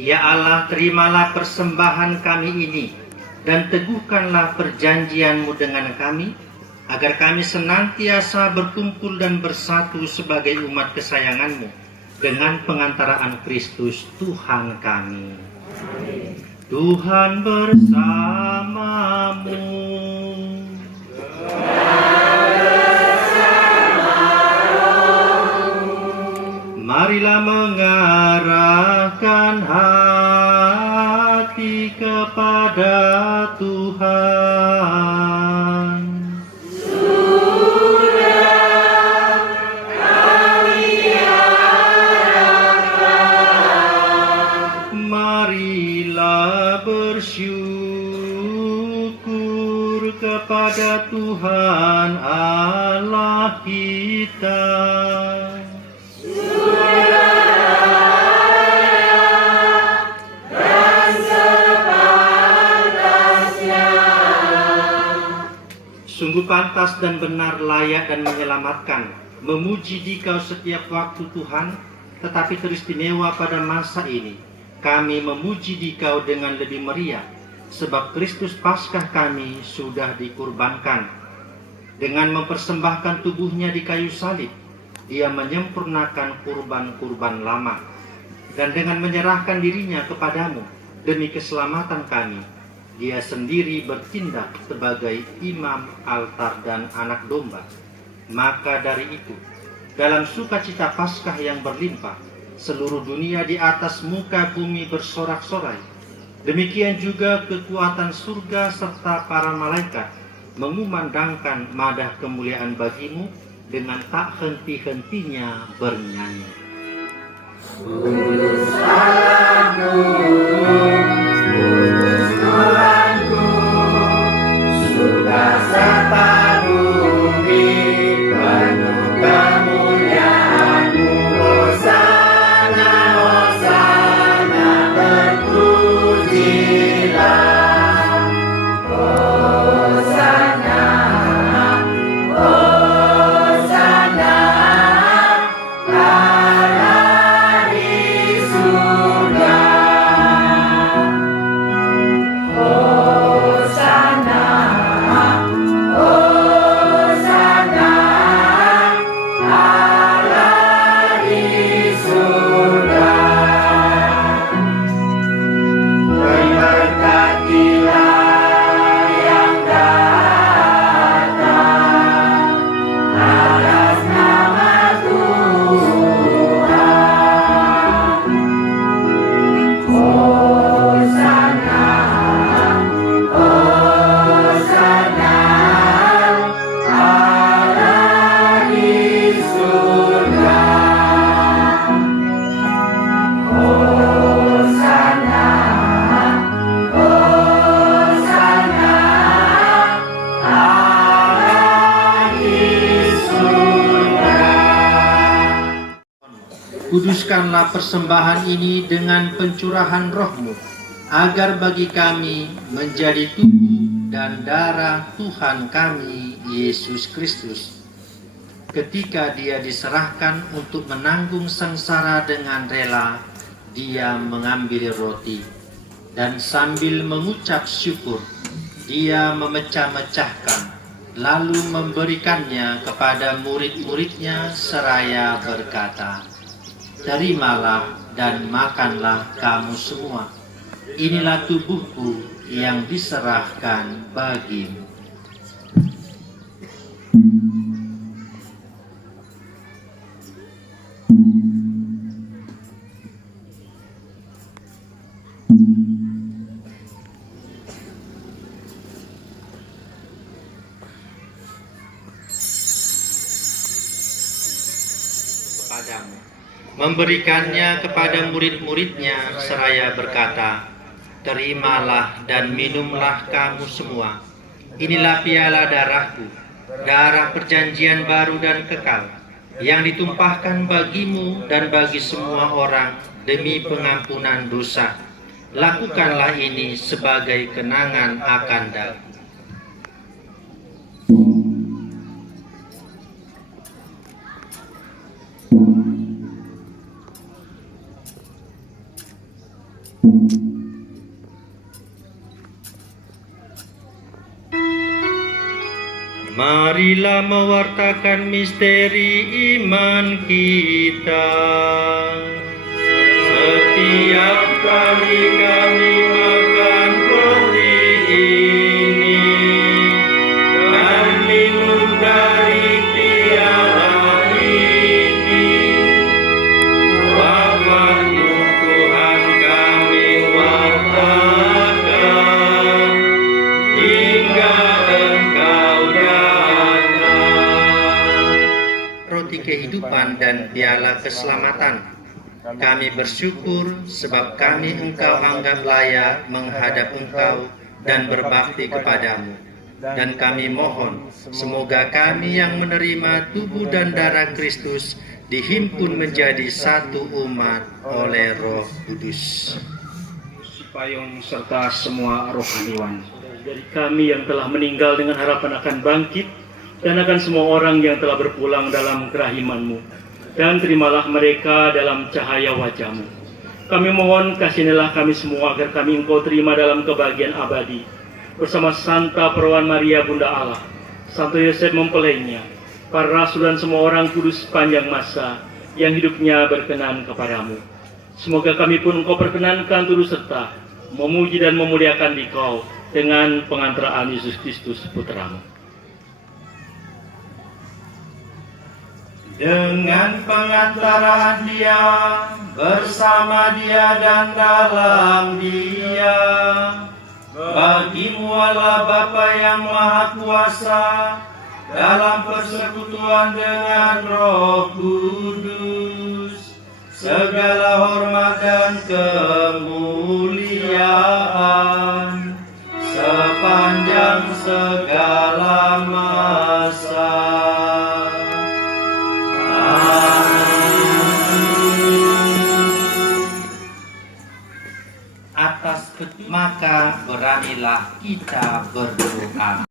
Ya Allah, terimalah persembahan kami ini, dan teguhkanlah perjanjian-Mu dengan kami, agar kami senantiasa berkumpul dan bersatu sebagai umat kesayangan-Mu, dengan pengantaraan Kristus Tuhan kami. Tuhan bersamamu. Marilah mengarahkan hati kepada Tuhan. Marilah bersyukur kepada Tuhan Allah kita. Sungguh pantas dan benar, layak dan menyelamatkan, memuji Dikau setiap waktu Tuhan, tetapi teristimewa pada masa ini. Kami memuji Dikau dengan lebih meriah, sebab Kristus Paskah kami sudah dikurbankan. Dengan mempersembahkan tubuhnya di kayu salib, Dia menyempurnakan kurban-kurban lama. Dan dengan menyerahkan dirinya kepadamu demi keselamatan kami, Dia sendiri bertindak sebagai imam, altar, dan anak domba. Maka dari itu, dalam sukacita Paskah yang berlimpah, seluruh dunia di atas muka bumi bersorak-sorai. Demikian juga kekuatan surga serta para malaikat mengumandangkan madah kemuliaan bagimu dengan tak henti-hentinya bernyanyi. Kudus Allahku, Kudus Tuhanku, surga serta bumi penuh kemuliaan-Mu. Hosana, Hosana, terpujilah. Hosana, Hosana, Allah di surga. Hosana, Hosana, Allah di surga. Memberkatilah yang datang atas nama Tuhan. Hosana, Hosana, Allah di surga. Hosana, Hosana, Allah di surga. Kuduskanlah persembahan ini dengan pencurahan Roh-Mu, agar bagi kami menjadi tubuh dan darah Tuhan kami, Yesus Kristus. Ketika Dia diserahkan untuk menanggung sengsara dengan rela, Dia mengambil roti, dan sambil mengucap syukur, Dia memecah-mecahkan, lalu memberikannya kepada murid-muridnya seraya berkata, "Terimalah dan makanlah kamu semua. Inilah tubuhku yang diserahkan bagimu." Padamu, memberikannya kepada murid-muridnya seraya berkata, "Terimalah dan minumlah kamu semua. Inilah piala darahku, darah perjanjian baru dan kekal, yang ditumpahkan bagimu dan bagi semua orang demi pengampunan dosa. Lakukanlah ini sebagai kenangan akan daku." Marilah mewartakan misteri iman kita. Setiap kali kami makan roti ini dan minum dari piala ini, wafat-Mu Tuhan kami wartakan hingga Engkau datang. Roti kehidupan dan piala keselamatan, kami bersyukur sebab kami Engkau anggap layak menghadap Engkau dan berbakti kepadamu. Dan kami mohon, semoga kami yang menerima tubuh dan darah Kristus dihimpun menjadi satu umat oleh Roh Kudus. Payung serta semua rohaniwan. Dari kami yang telah meninggal dengan harapan akan bangkit, dan akan semua orang yang telah berpulang dalam kerahiman-Mu, dan terimalah mereka dalam cahaya wajah-Mu. Kami mohon kasihanilah kami semua agar kami Engkau terima dalam kebahagiaan abadi bersama Santa Perawan Maria Bunda Allah, Santo Yosef mempelainya, para rasul dan semua orang kudus sepanjang masa yang hidupnya berkenan kepadamu. Semoga kami pun Engkau perkenankan turut serta memuji dan memuliakan Dikau dengan pengantaraan Yesus Kristus Putra-Mu. Dengan pengantaraan Dia, bersama Dia dan dalam Dia, bagi-Mu Allah Bapa yang Maha Kuasa, dalam persekutuan dengan Roh Kudus, segala hormat dan kemuliaan sepanjang segala masa. Atas maka beranilah kita berdoa.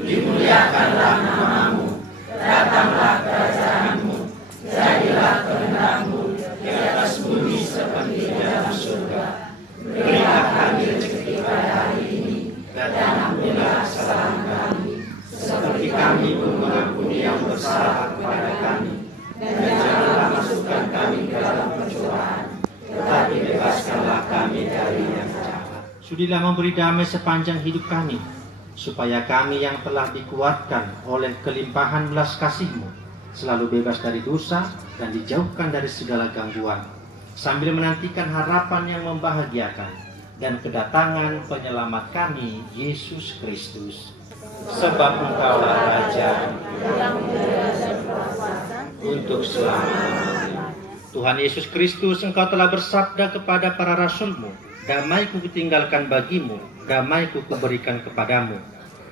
Dimuliakanlah namamu, datanglah kerajaanmu, jadilah kehendak-Mu di atas bumi seperti di dalam surga. Berilah kami rezeki pada hari ini, dan ampunilah kesalahan kami, seperti kami pun mengampuni yang bersalah kepada kami. Dan janganlah masukkan kami ke dalam pencobaan, tetapi bebaskanlah kami dari yang jahat. Sudilah memberi damai sepanjang hidup kami, supaya kami yang telah dikuatkan oleh kelimpahan belas kasih-Mu selalu bebas dari dosa dan dijauhkan dari segala gangguan, sambil menantikan harapan yang membahagiakan dan kedatangan penyelamat kami, Yesus Kristus. Sebab Engkaulah Raja untuk selamanya. Tuhan Yesus Kristus, Engkau telah bersabda kepada para rasul-Mu, damai-Ku kutinggalkan bagimu, damai-Ku kuberikan kepadamu.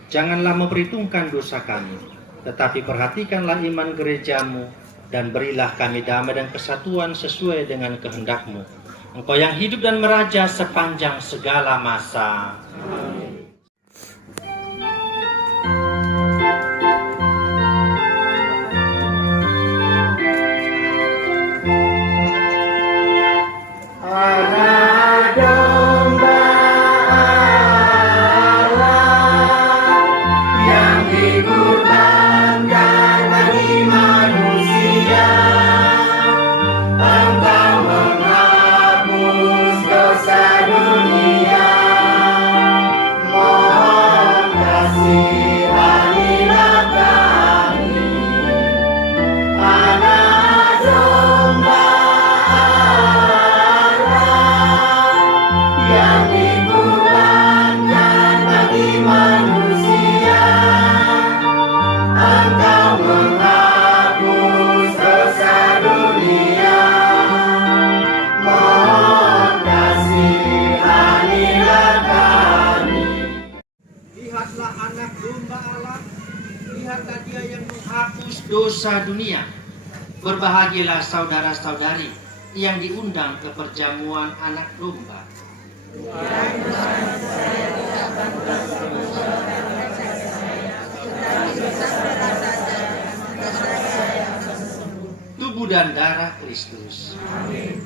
Janganlah memperhitungkan dosa kami, tetapi perhatikanlah iman gereja-Mu, dan berilah kami damai dan kesatuan sesuai dengan kehendak-Mu. Engkau yang hidup dan meraja sepanjang segala masa. Amin. Anak domba Allah yang dikorbankan bagi manusia, Engkau menghapus dosa dunia. Mohon kasihanilah kami, anak domba yang dikorbankan bagi manusia. Engkau menghapus dosa dunia. Mohon kasihanilah kami. Lihatlah anak domba Allah, lihatlah Dia yang menghapus dosa dunia. Berbahagialah saudara-saudari yang diundang ke perjamuan anak domba. Tubuh dan darah Kristus. Amin.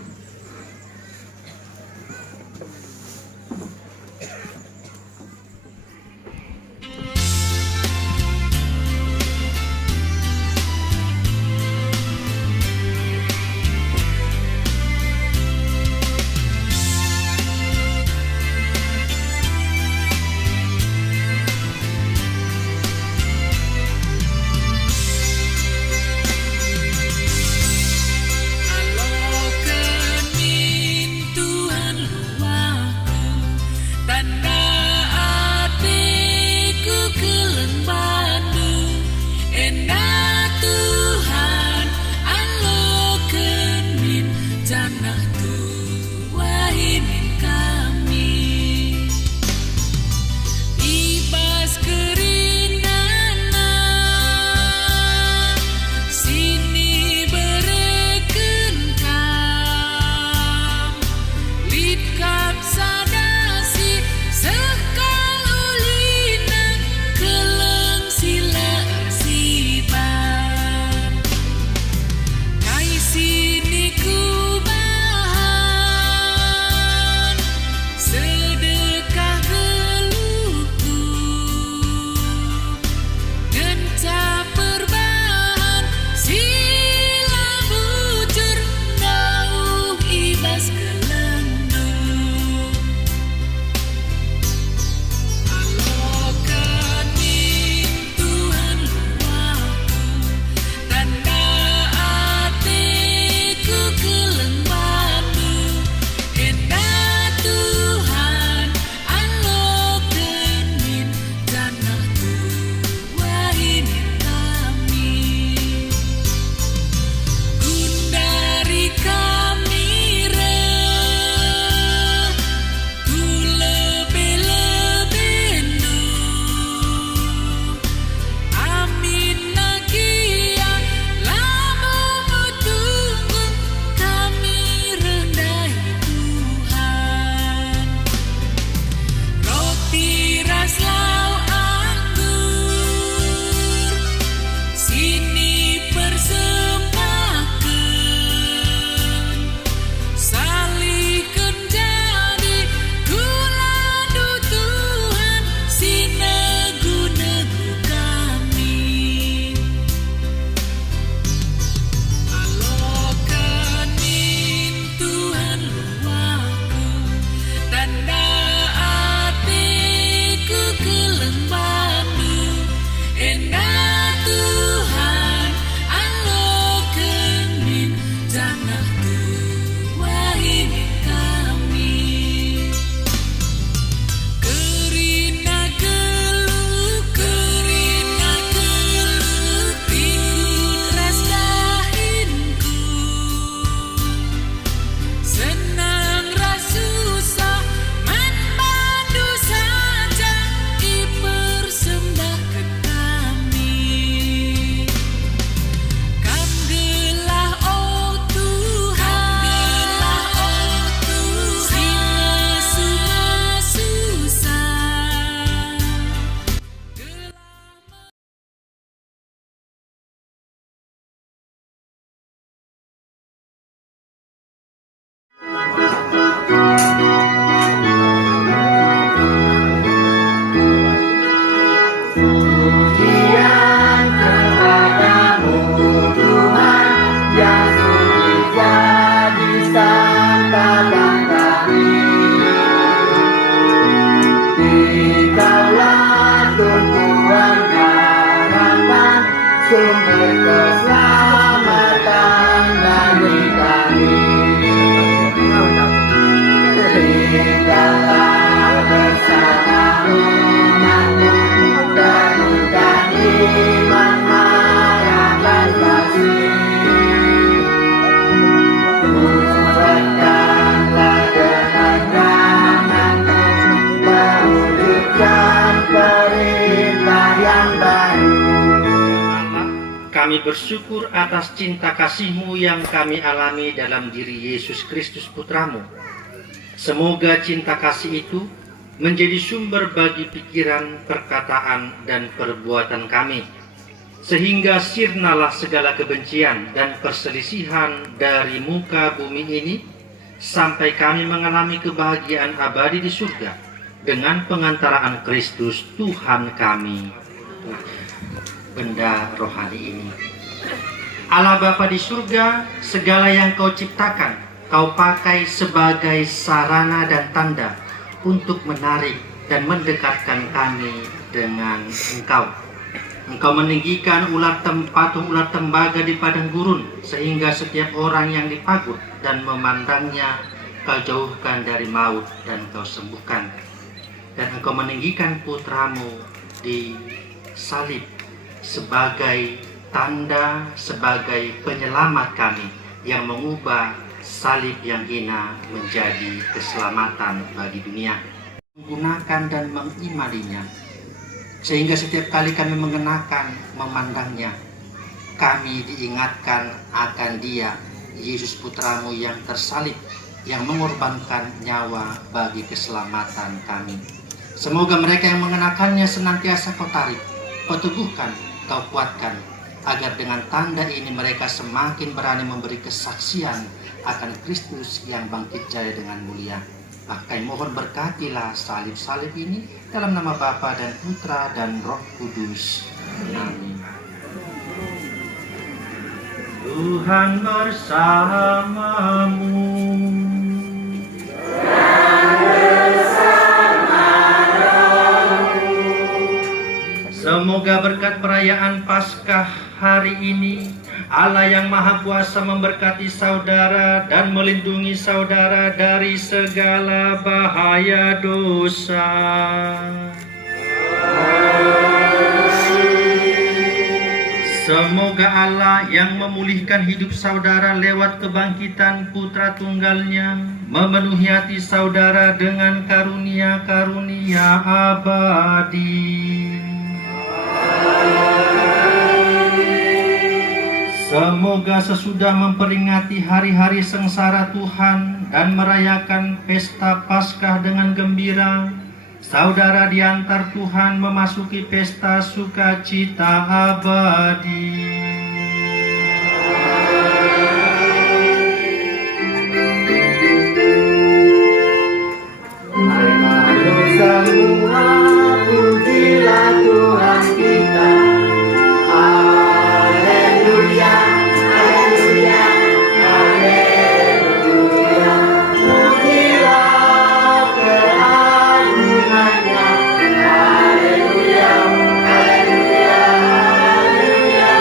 Pujian kepadamu Tuhan, yang suci jadi santapan kami. Dikaulah tumpuan harapan, sumber keselamatan bagi kami. Tinggallah bersama umatmu, teguhkan iman, harapan kasih. Kuatkanlah dengan tanganmu, mewujudkan perintah yang baru. Kami bersyukur atas cinta kasih-Mu yang kami alami dalam diri Yesus Kristus Putramu. Semoga cinta kasih itu menjadi sumber bagi pikiran, perkataan, dan perbuatan kami, sehingga sirnalah segala kebencian dan perselisihan dari muka bumi ini, sampai kami mengalami kebahagiaan abadi di surga dengan pengantaraan Kristus Tuhan kami. Benda rohani ini, Allah Bapa di surga, segala yang Kau ciptakan Kau pakai sebagai sarana dan tanda untuk menarik dan mendekatkan kami dengan Engkau. Engkau meninggikan patung ular tembaga di padang gurun, sehingga setiap orang yang dipagut dan memandangnya Kau jauhkan dari maut dan Kau sembuhkan. Dan Engkau meninggikan Putramu di salib sebagai tanda, sebagai penyelamat kami, yang mengubah salib yang hina menjadi keselamatan bagi dunia. Menggunakan dan mengimaninya, sehingga setiap kali kami mengenakan, memandangnya, kami diingatkan akan Dia, Yesus Putramu yang tersalib, yang mengorbankan nyawa bagi keselamatan kami. Semoga mereka yang mengenakannya senantiasa Kau tarik, Kau teguhkan, Kau kuatkan, agar dengan tanda ini mereka semakin berani memberi kesaksian akan Kristus yang bangkit jaya dengan mulia. Maka mohon berkatilah salib-salib ini dalam nama Bapa dan Putra dan Roh Kudus. Amin. Tuhan bersamamu. Semoga berkat perayaan Paskah hari ini, Allah yang Maha Kuasa memberkati saudara dan melindungi saudara dari segala bahaya dosa. Semoga Allah yang memulihkan hidup saudara lewat kebangkitan Putra Tunggalnya memenuhi hati saudara dengan karunia-karunia abadi. Semoga sesudah memperingati hari-hari sengsara Tuhan dan merayakan pesta Paskah dengan gembira, saudara diantar Tuhan memasuki pesta sukacita abadi. Mari semua pujilah Tuhan kita. Haleluya, haleluya, haleluya. Pujilah keagungannya. Haleluya, haleluya, haleluya,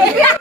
Eh,